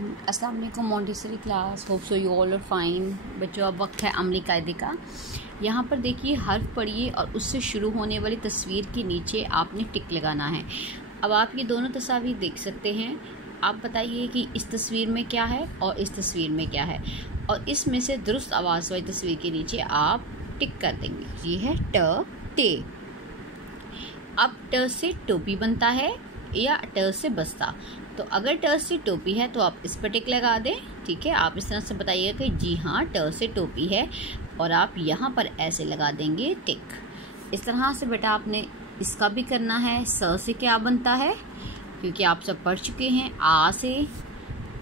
अस्सलाम वालेकुम Montessori class, hope so you all are fine. बच्चों, अब वक्त है अमली कायदे का। यहाँ पर देखिए हर्फ पढ़िए और उससे शुरू होने वाली तस्वीर के नीचे आपने टिक लगाना है। अब आप ये दोनों तस्वीर देख सकते हैं। आप बताइए कि इस तस्वीर में क्या है और इस तस्वीर में क्या है, और इसमें से दुरुस्त आवाज़ वाली तस्वीर के नीचे आप टिक कर देंगे। ये है ट टे। अब ट से टोपी बनता है या ट से बस्ता। तो अगर ट से टोपी है तो आप इस पर टिक लगा दें। ठीक है, आप इस तरह से बताइएगा कि जी हाँ ट से टोपी है, और आप यहाँ पर ऐसे लगा देंगे टिक। इस तरह से बेटा आपने इसका भी करना है। स से क्या बनता है, क्योंकि आप सब पढ़ चुके हैं। आ से,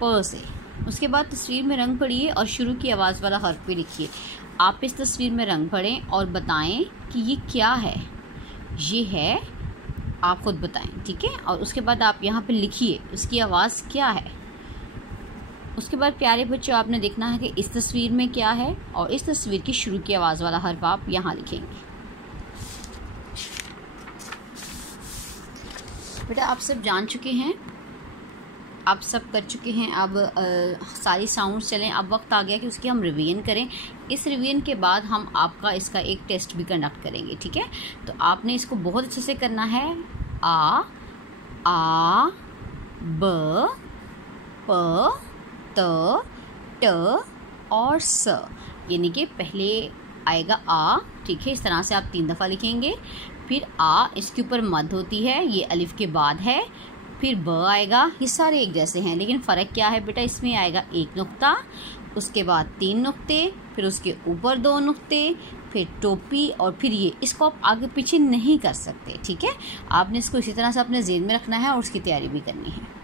प से। उसके बाद तस्वीर में रंग पढ़िए और शुरू की आवाज़ वाला हर्फ भी लिखिए। आप इस तस्वीर में रंग पढ़ें और बताएं कि ये क्या है। ये है, आप खुद बताएं, ठीक है। और उसके बाद आप यहाँ पे लिखिए उसकी आवाज़ क्या है। उसके बाद प्यारे बच्चों, आपने देखना है कि इस तस्वीर में क्या है, और इस तस्वीर की शुरू की आवाज़ वाला हर्फ आप यहाँ लिखेंगे। बेटा आप सब जान चुके हैं, आप सब कर चुके हैं। अब सारी साउंड चलें। अब वक्त आ गया कि उसकी हम रिवीजन करें। इस रिवीजन के बाद हम आपका इसका एक टेस्ट भी कंडक्ट करेंगे, ठीक है। तो आपने इसको बहुत अच्छे से करना है। आ ब प त ट और स, यानी कि पहले आएगा आ, ठीक है। इस तरह से आप 3 दफ़ा लिखेंगे। फिर आ, इसके ऊपर मद होती है, ये अलिफ के बाद है। फिर ब आएगा। ये सारे एक जैसे हैं, लेकिन फ़र्क क्या है बेटा, इसमें आएगा 1 नुक्ता, उसके बाद 3 नुक्ते, फिर उसके ऊपर 2 नुक्ते, फिर टोपी, और फिर ये। इसको आप आगे पीछे नहीं कर सकते, ठीक है। आपने इसको इसी तरह से अपने ज़हन में रखना है और उसकी तैयारी भी करनी है।